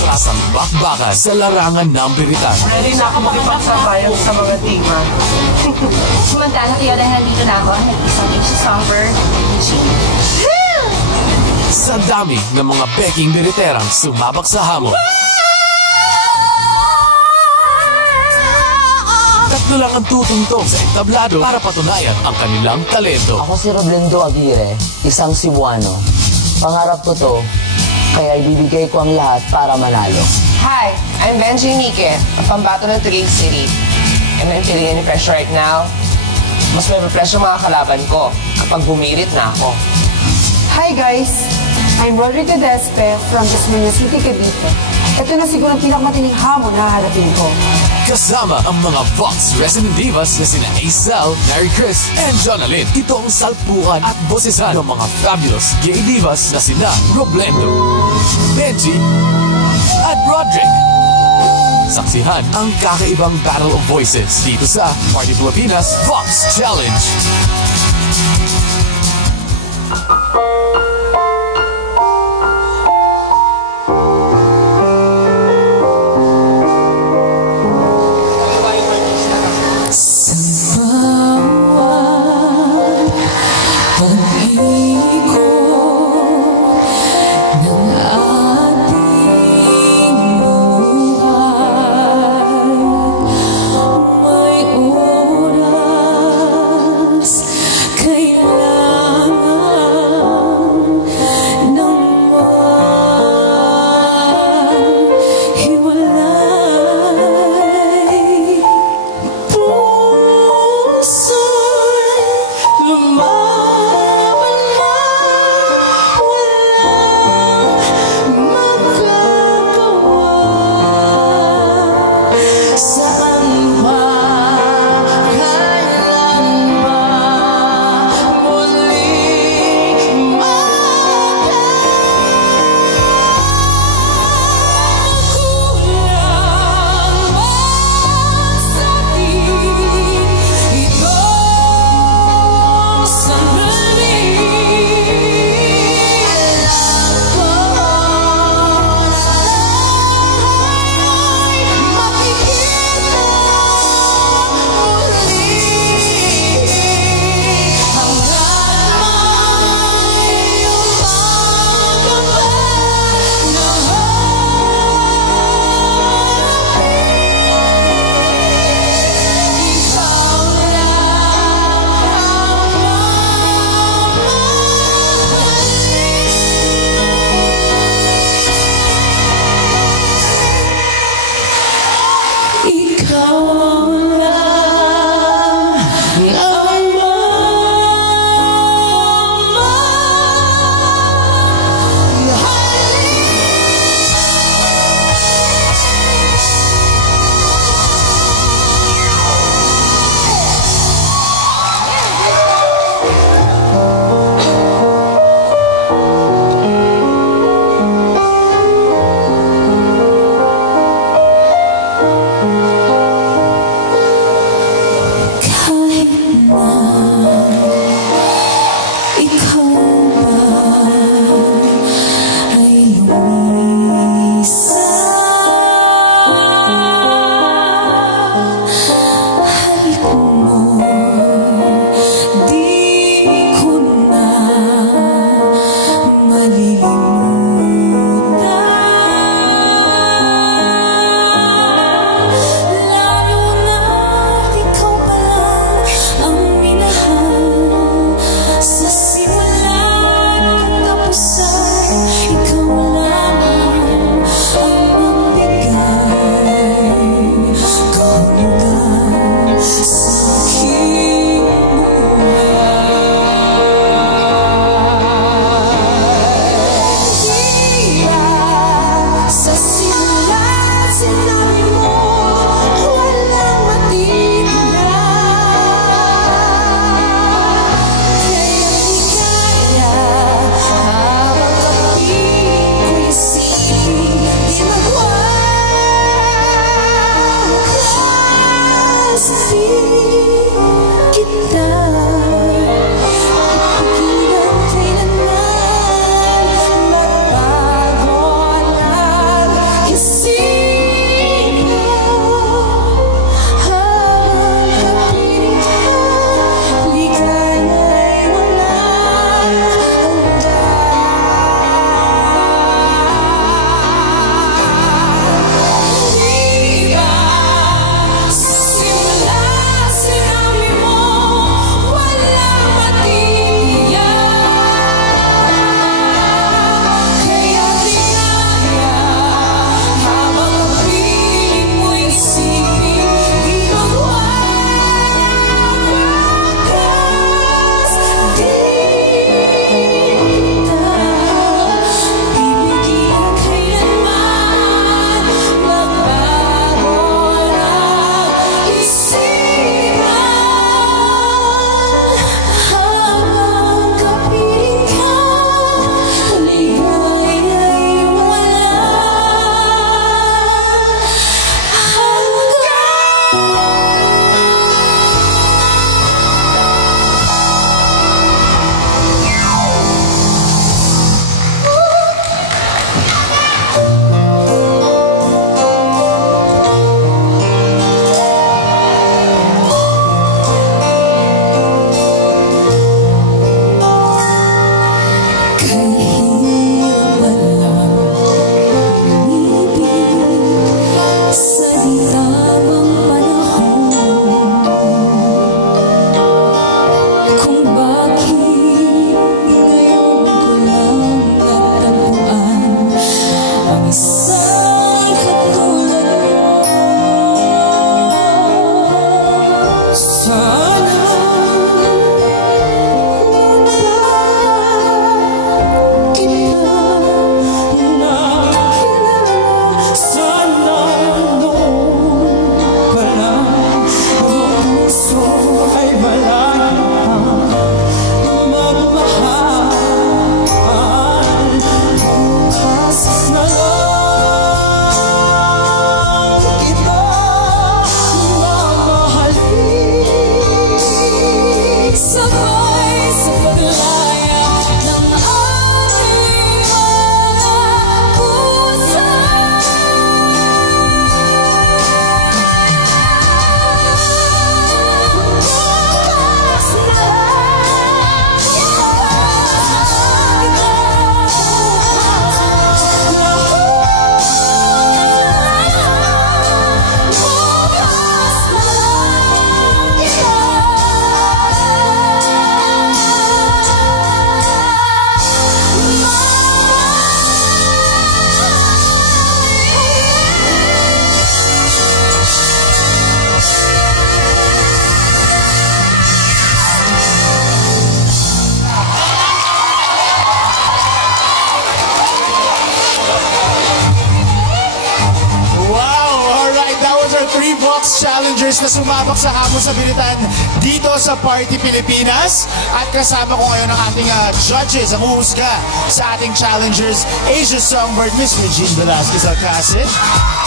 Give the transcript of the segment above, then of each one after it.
Masasang bakbakan sa larangan ng biritan. Ready na ako makipagsabayan sa mga tima. Samantala kayo dahil nandito na ako, nag-isang Asia Songbird, Sa dami ng mga peking biriterang sumabak sa hamon. Tatlo lang ang tutungtong sa entablado para patunayan ang kanilang talento. Ako si Roblendo Aguirre, isang Cebuano. Pangarap ko to, kaya ibibigay ko ang lahat para manalo. Hi, I'm Benji Nike, ang pambato ng Taguig City. And I'm feeling any pressure right now. Mas may pressure mga kalaban ko kapag bumirit na ako. Hi guys, I'm Rodrigo Despe from Dasmariñas City, Cavite. Ito na siguro ang pinakamatining hamon na haharapin ko. Kasama ang mga Vox Resident Divas na sina Aisel, Mary Chris, and Jonalyn. Ito ang salpukan at bosesan ng mga fabulous gay divas na sina Roblendo, Benji, at Rodrick. Saksihan ang kakaibang Battle of Voices dito sa Party Pilipinas Vox Challenge. Kaya challengers na sumabak sa hamon sa bilitan dito sa Party Pilipinas. At kasama ko ngayon ang ating judges, ang uhusga sa ating challengers, Asia Songbird, Miss Regine Velasquez Alcacid,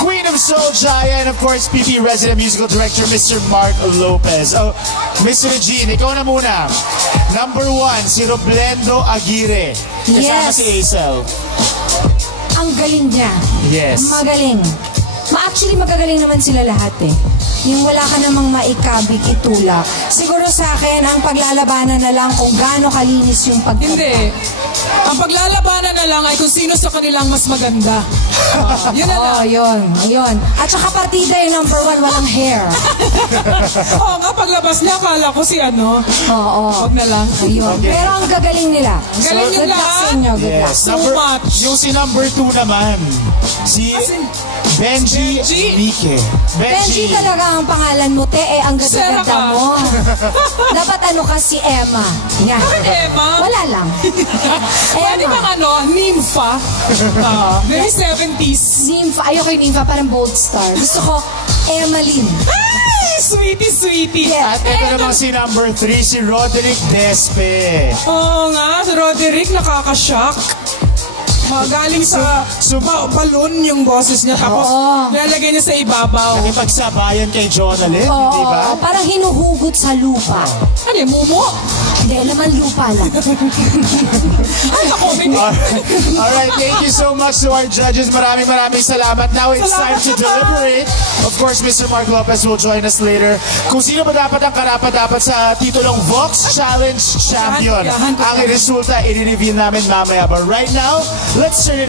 Queen of Soul Jaya, and of course, PP Resident Musical Director, Mr. Mark Lopez. Oh, Miss Regine, ikaw na muna. Number 1, si Roblendo Aguirre. Kasama Yes. si Aisel. Ang galing niya. Yes. Magaling. Actually, magagaling naman sila lahat eh. Yung wala ka namang maikabig, itulak. Siguro sa akin, ang paglalabanan na lang kung gaano kalinis yung pagkanta. Hindi. Ang paglalabanan na lang ay kung sino sa kanilang mas maganda. Yun na lang. Yun. At saka partida yung number 1, walang hair. Oo nga, paglabas niya, akala ko si ano. Oo. Huwag na lang. Ayun. Okay. Pero ang gagaling nila. Galing Good nila, luck ha? sa inyo. Good luck. Yes. So much. Yung si number 2 naman, si Benji Nike. Benji talaga ang pangalan mo, te, ang Sera ganda-ganda ka. mo. Dapat ano ka si Emma. Yan. Bakit Emma? Wala lang. Pwede bang ano, nympha? Very 70s. Nympha. Ayoko yung nympha, parang bold star. Gusto ko, Emmeline. Ay, sweetie. At ito naman si number 3, si Roderick Despe. Oo nga, si Roderick nakakashock. Galing sa balon yung boses niya. Tapos lalagay niya sa ibabaw. Nakipagsabayan kay Jonalyn, di ba? Parang hinuhugot sa lupa. Ano yung mumo? Hindi, laman lupa lang. Ay, ako, hindi. Alright, thank you so much to our judges. Maraming salamat. Now it's time to deliberate. Of course, Mr. Mark Lopez will join us later. Kung sino ba dapat ang karapat-dapat sa titulong Vox Challenge Champion. Ang resulta, i-reveal namin mamaya. But right now, let's turn it